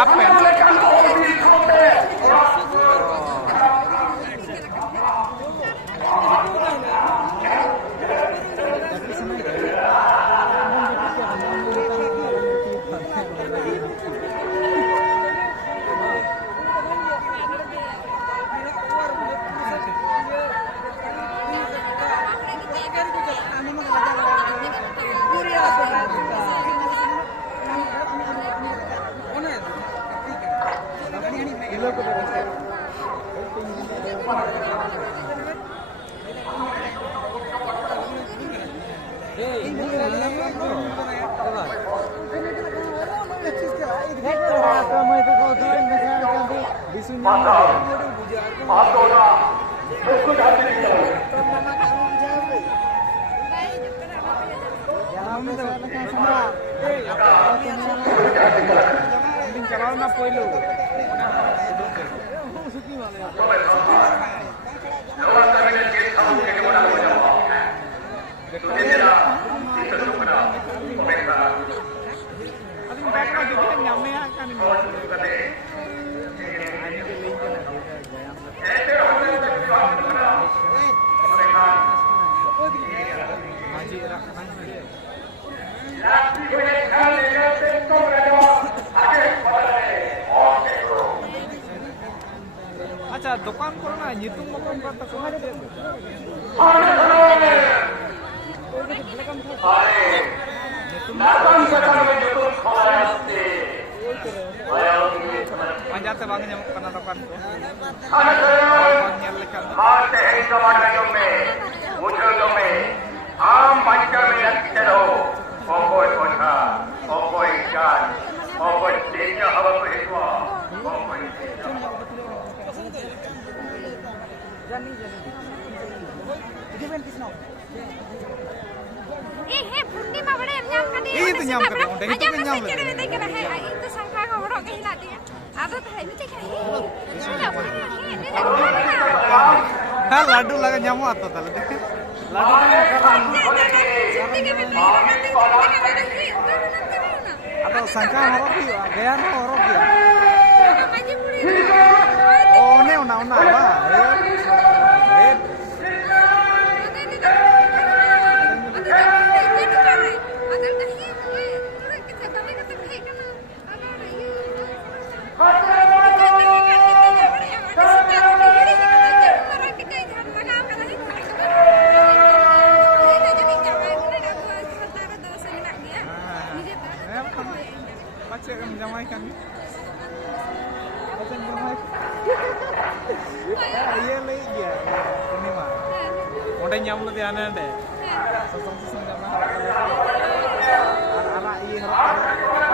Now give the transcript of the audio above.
half pant. अच्छा दुकान पर ना ᱧᱩᱛᱩᱢ ᱢᱚᱠᱚᱢ ᱠᱟᱛᱟ ᱥᱚᱢᱟᱡ ᱪᱮᱫ ᱯᱟᱸᱡᱟᱛᱮ ᱵᱟᱝ ᱧᱟᱢᱚᱜ ᱠᱟᱱᱟ ᱫᱚᱠᱟᱱ ᱠᱚ ᱧᱮᱞ ᱞᱮᱠᱷᱟᱱ ᱵᱩᱡᱷᱟᱹᱣ ᱡᱚᱢᱮ ᱟᱢ ᱵᱟᱧᱪᱟᱣ ᱢᱮᱱᱟᱜ ᱠᱤᱪᱷᱩ ᱚᱠᱚᱭ ᱠᱚᱴᱷᱟ ᱚᱠᱚᱭ ᱜᱟᱱ ᱚᱠᱚᱭ ᱛᱮᱡᱟ ᱦᱟᱣᱟ ᱠᱚ ᱦᱮᱡᱩᱟᱚᱠᱚᱭ जानी इधर में किसना ए हे फुंडी मा बड़े नाम का दी ये तो नाम का ओंडे ही तो नाम ले दे के रहे इन तो संख्या का बड़ो के हिला दिया आदत है नीचे के हां लाडू लगा जामो आता था देख लाडू आता संख्या हरो की गया ना हरो की ओने ओना ओना बा Jamai kan macam jamai iya lagi ya ini mah udah nyamuk di ana deh sosok jamai anak iya